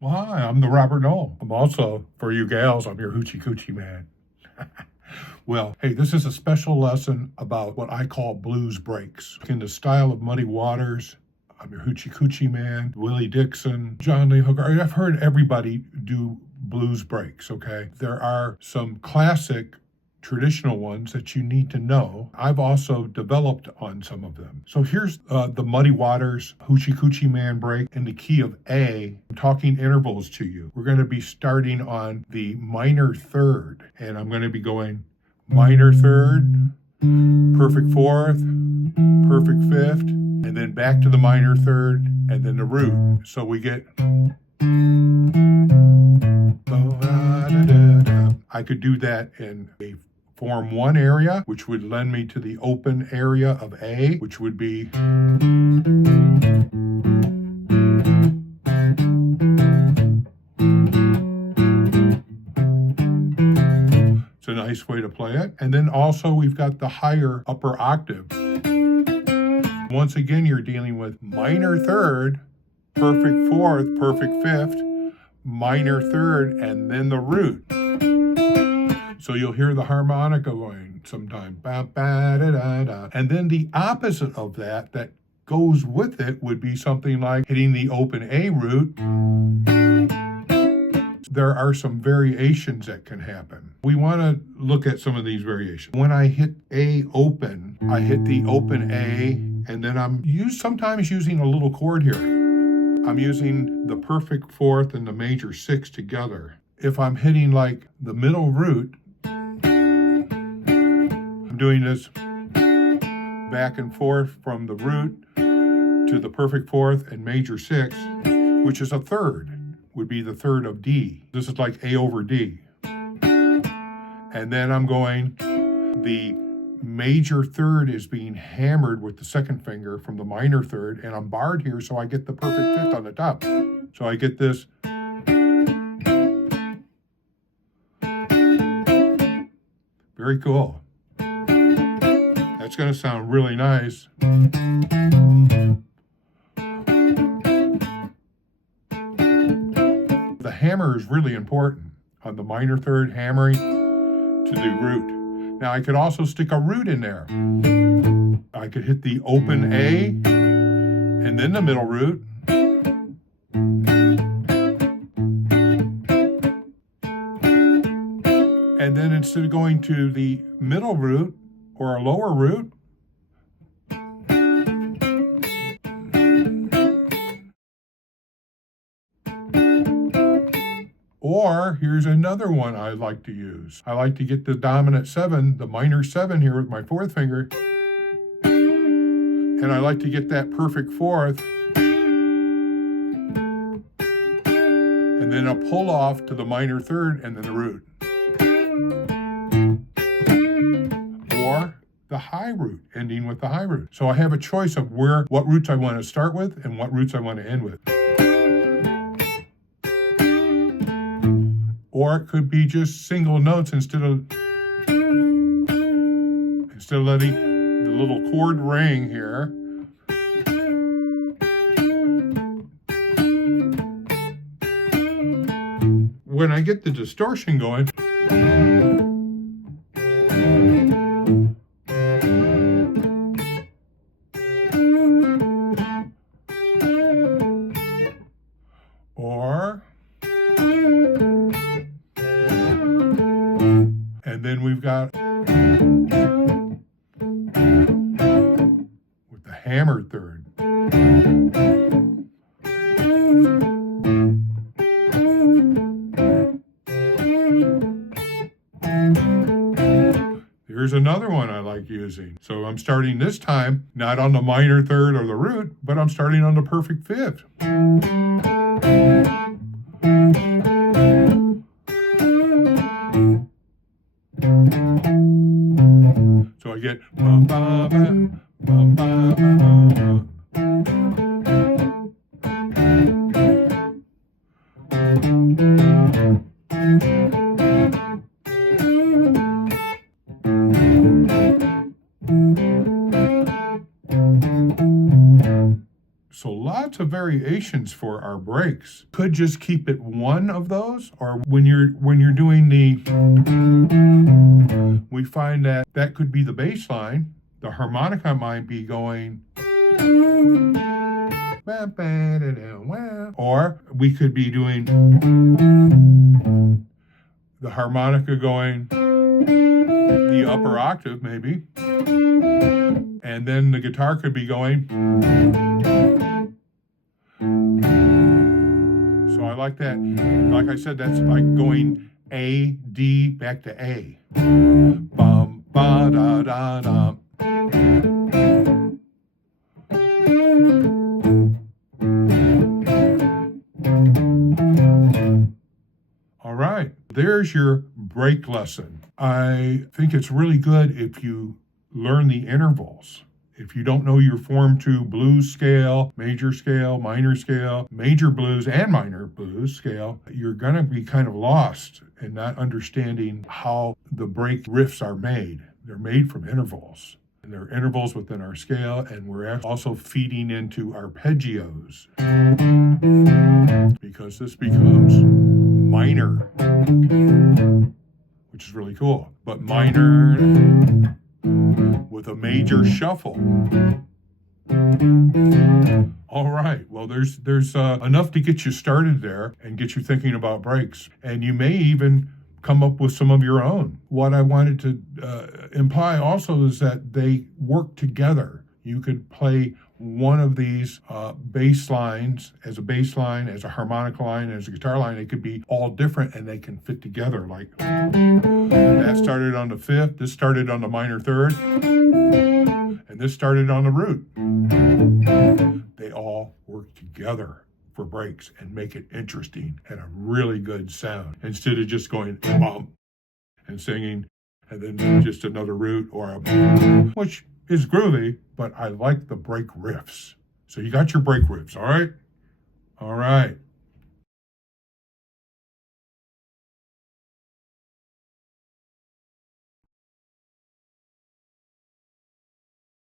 Well, hi, I'm the Robert Knoll. I'm also, for you gals, I'm your Hoochie Coochie Man. Well, hey, this is a special lesson about what I call blues breaks. In the style of Muddy Waters, I'm your Hoochie Coochie Man, Willie Dixon, John Lee Hooker. I've heard everybody do blues breaks, okay? There are some classic traditional ones that you need to know. I've also developed on some of them. So here's the Muddy Waters Hoochie Coochie Man break in the key of A. I'm talking intervals to you. We're going to be starting on the minor third, and I'm going to be going minor third, perfect fourth, perfect fifth, and then back to the minor third, and then the root. So we get... I could do that in a form 1 area, which would lend me to the open area of A, which would be... It's a nice way to play it. And then also we've got the higher upper octave. Once again, you're dealing with minor third, perfect fourth, perfect fifth, minor third, and then the root. So you'll hear the harmonica going sometime. Ba, ba, da, da, da. And then the opposite of that goes with it would be something like hitting the open A root. There are some variations that can happen. We want to look at some of these variations. When I hit A open, I hit the open A, and then I'm sometimes using a little chord here. I'm using the perfect fourth and the major sixth together. If I'm hitting like the middle root, I'm doing this back and forth from the root to the perfect fourth and major sixth, which is a third, would be the third of D. This is like A over D. And then I'm going, the major third is being hammered with the second finger from the minor third, and I'm barred here, so I get the perfect fifth on the top. So I get this. Very cool. That's going to sound really nice. The hammer is really important on the minor third, hammering to the root. Now I could also stick a root in there. I could hit the open A and then the middle root. And then instead of going to the middle root or a lower root, or here's another one I like to use. I like to get the dominant 7, the minor 7 here with my fourth finger. And I like to get that perfect fourth. And then a pull off to the minor third and then the root. Or the high root, ending with the high root. So I have a choice of what roots I want to start with and what roots I want to end with. Or it could be just single notes instead of letting the little chord ring here. When I get the distortion going, and then we've got with the hammered third. Here's another one I like using. So I'm starting this time not on the minor third or the root, but I'm starting on the perfect fifth. So I get bum, bum, bum, bum, bum, bum. So lots of variations for our breaks. Could just keep it one of those, or when you're doing the, we find that could be the bass line. The harmonica might be going, or we could be doing the harmonica going the upper octave maybe, and then the guitar could be going. So I like that. Like I said, that's like going A, D, back to A. Bum, ba, da, da, da. All right, there's your break lesson. I think it's really good if you learn the intervals. If you don't know your form 2 blues scale, major scale, minor scale, major blues and minor blues scale, you're going to be kind of lost and not understanding how the break riffs are made. They're made from intervals. And there are intervals within our scale, and we're also feeding into arpeggios because this becomes minor, which is really cool. But minor with a major shuffle. All right, well, there's enough to get you started there and get you thinking about breaks. And you may even come up with some of your own. What I wanted to imply also is that they work together. You could play one of these bass lines as a bass line, as a harmonic line, as a guitar line. They could be all different and they can fit together. Like that started on the 5th, this started on the minor 3rd, and this started on the root. They all work together for breaks and make it interesting and a really good sound, instead of just going bump and singing and then just another root or a, which is groovy, but I like the break riffs. So you got your break riffs, all right? All right.